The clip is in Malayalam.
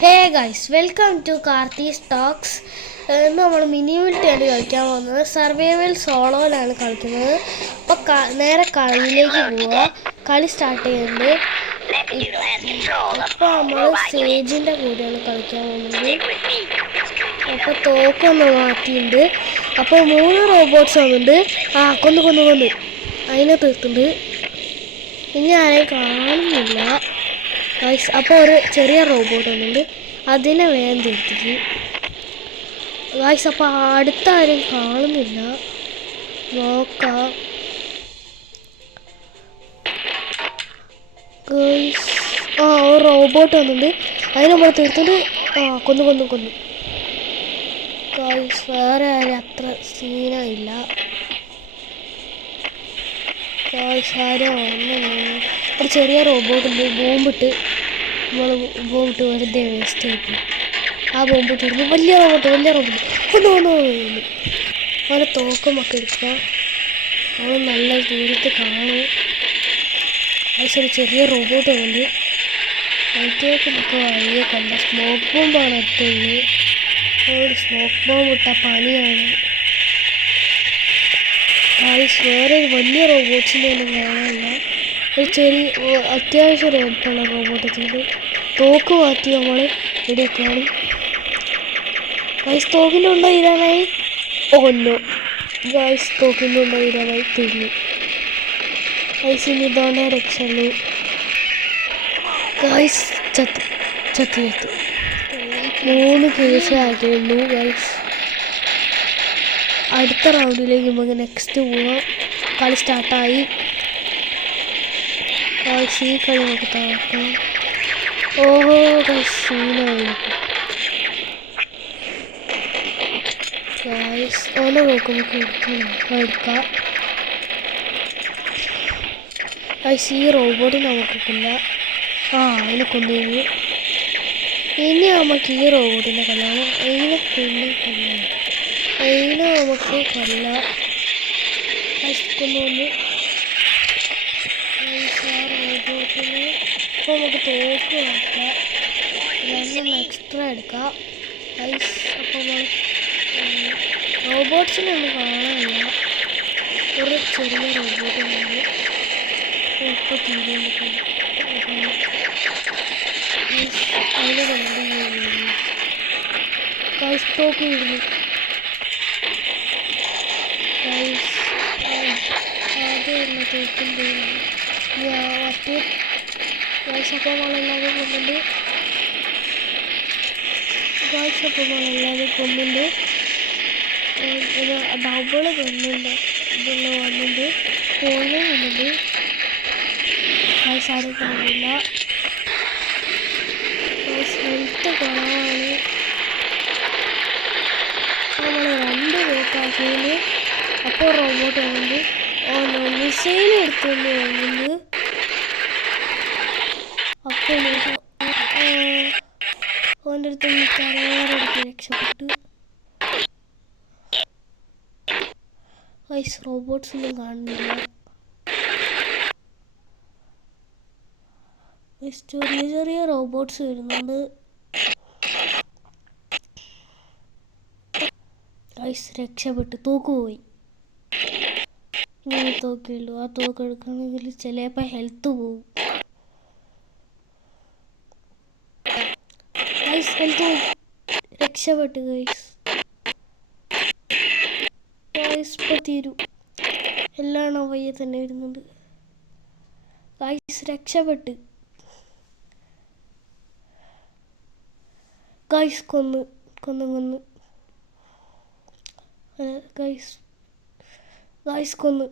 Hey guys, welcome to Karthi's talks. ഇന്ന് നമ്മൾ മിനിമിലിറ്റിയാണ് കളിക്കാൻ പോകുന്നത്. സർവൈവൽ സോളോയിലാണ് കളിക്കുന്നത്. അപ്പോൾ നേരെ കളിയിലേക്ക് പോവുക. കളി സ്റ്റാർട്ട് ചെയ്യുന്നുണ്ട്. ഇപ്പോൾ നമ്മൾ സേജിൻ്റെ കൂടെയാണ് കളിക്കാൻ പോകുന്നത്. അപ്പോൾ തോക്കൊന്ന് മാറ്റിയിട്ടുണ്ട്. അപ്പോൾ 3 റോബോട്ട്സ് വന്നിട്ടുണ്ട്. കൊന്ന് അതിനെ തീർത്തുണ്ട്. ഇനി ആരെയും കാണുന്നില്ല ഗൈസ്. അപ്പോൾ ഒരു ചെറിയ റോബോട്ട് വന്നിട്ടുണ്ട്, അതിനെ വേഗം തീർത്തിട്ട് ഗൈസ്. അപ്പോൾ അടുത്ത ആരും കാണുന്നില്ല, നോക്കാം ഗൈസ്. ഒരു റോബോട്ട് വന്നിട്ടുണ്ട്, അതിനെ നമ്മൾ തീർത്തിട്ട് കൊന്നു ഗൈസ്. വേറെ ആരും അത്ര സീനായില്ല ഗൈസ്. ആരും ഒരു ചെറിയ റോബോട്ടുണ്ട്, ബോംബിട്ട് വെറുതെ വേസ്റ്റ് ആയിപ്പോയി. ആ ബോംബ് തീർന്നു. വലിയ റോബോട്ട് കൊന്നു അവനെ തോക്കുമൊക്കെ എടുക്കുക. അവൻ നല്ല ദൂരത്ത് കാണും. ഒരു ചെറിയ റോബോട്ട് വന്നിട്ട് അതിലേക്കൊക്കെ വലിയ കണ്ട സ്മോക്ക് ബോംബാണ് അടുത്തുള്ളത്. സ്മോക്ക് ബോംബ് ഇട്ട പണിയാണ്. വേറെ വലിയ റോബോട്ട്സിൻ്റെ ഒന്നും കാണാനില്ല. ഒരു ചെറിയ അത്യാവശ്യം റോബോട്ടുള്ള റോബോട്ട് എത്തിയിട്ട് തോക്ക് മാറ്റി നമ്മൾ ഇവിടെ കാണും. ഗൈസ്, തോക്കിൻ്റെ ഉണ്ടോ ഇരാനായി കൊന്നു ഗൈസ്. തോക്കിൻ്റെ ഉണ്ടോ ഇരാനായി തീർന്നു ഗൈസ്. ഇനി ഇതാണ് രക്ഷയുള്ളൂ ഗൈസ്. ചത്ത് 3 കേസ് ആയിട്ടുള്ളൂ ഗൈസ്. അടുത്ത റൗണ്ടിലേക്ക് നമുക്ക് നെക്സ്റ്റ് പോവാം. കളി സ്റ്റാർട്ടായി ഗൈസ്. ഈ കളി നമുക്ക് താക്കാം. ഓഹോ ഗൈസ്, സീനായി ഗൈസ്. ഓനെ നോക്കുമ്പോൾ എടുക്കാം ഗൈസ്. ഈ റോബോട്ട് നമുക്കില്ല. അതിനെ കൊണ്ടുപോയി. ഇനി നമുക്ക് ഈ റോബോട്ടിനെ കൊല്ലാം. അതിനെ നമുക്ക് കൊല്ലാം. കൊണ്ടുവന്ന് റോബോട്ടിന് ഇപ്പോൾ നമുക്ക് തോക്ക് മാറ്റാം. 2 എക്സ്ട്രാ എടുക്കാം ഗൈസ്. അപ്പോൾ നമ്മൾ റോബോട്ട്സിനെ ഒന്നും കാണാനില്ല. ഒരു ചെറിയ റോബോട്ടുണ്ട്, ഇപ്പോൾ തീരുമാനിക്കുന്നു. അതിനെ കൊണ്ടുപോയി ഗൈസ്. തോക്ക് വീഴുന്നു ഗൈസ്. ആദ്യമുള്ള തോക്കും വീഴുന്നു. മറ്റേ ഗൈസ്. അപ്പോൾ നമ്മളെല്ലാവരും കൊണ്ടുണ്ട് ഗൈസ്. അപ്പോൾ നമ്മളെല്ലാവരും കൊണ്ടുണ്ട്. ഡബിള് കൊണ്ടുണ്ട്. ഇതുള്ള വന്നിട്ട് ഫോണിൽ വന്നിട്ട് ഗൈസ്. ആരും കാണില്ല ഗൈസ്. ഹെൽത്ത് കുറവാണ്. നമ്മൾ 2 പേർക്കാക്കിയത്. അപ്പോൾ റോബോട്ട് വന്നിട്ട് മിസൈൽ എടുത്തുകൊണ്ട് വന്നത്. അപ്പോൾ അവൻ്റെ അടുത്ത് കരയാറെടുത്ത് രക്ഷപ്പെട്ടു ഗൈസ്. റോബോട്ട്സ് ഒന്നും കാണുന്നില്ല. ചെറിയ റോബോട്ട്സ് വരുന്നുണ്ട് ഗൈസ്. രക്ഷപ്പെട്ടു. തോക്ക് പോയി. ഇങ്ങനെ തോക്കുള്ളൂ. ആ തോക്ക് എടുക്കണമെങ്കിൽ ചിലപ്പോൾ ഹെൽത്ത് പോവും ഗൈസ്. ഹെൽത്ത് പോയി. രക്ഷപ്പെട്ടു ഗൈസ്. ഇപ്പോൾ തീരും. എല്ലാം വയ്യ തന്നെ വരുന്നുണ്ട് ഗൈസ്. രക്ഷപ്പെട്ട് ഗൈസ്. കൊന്ന് ഗൈസ്. കൊന്ന്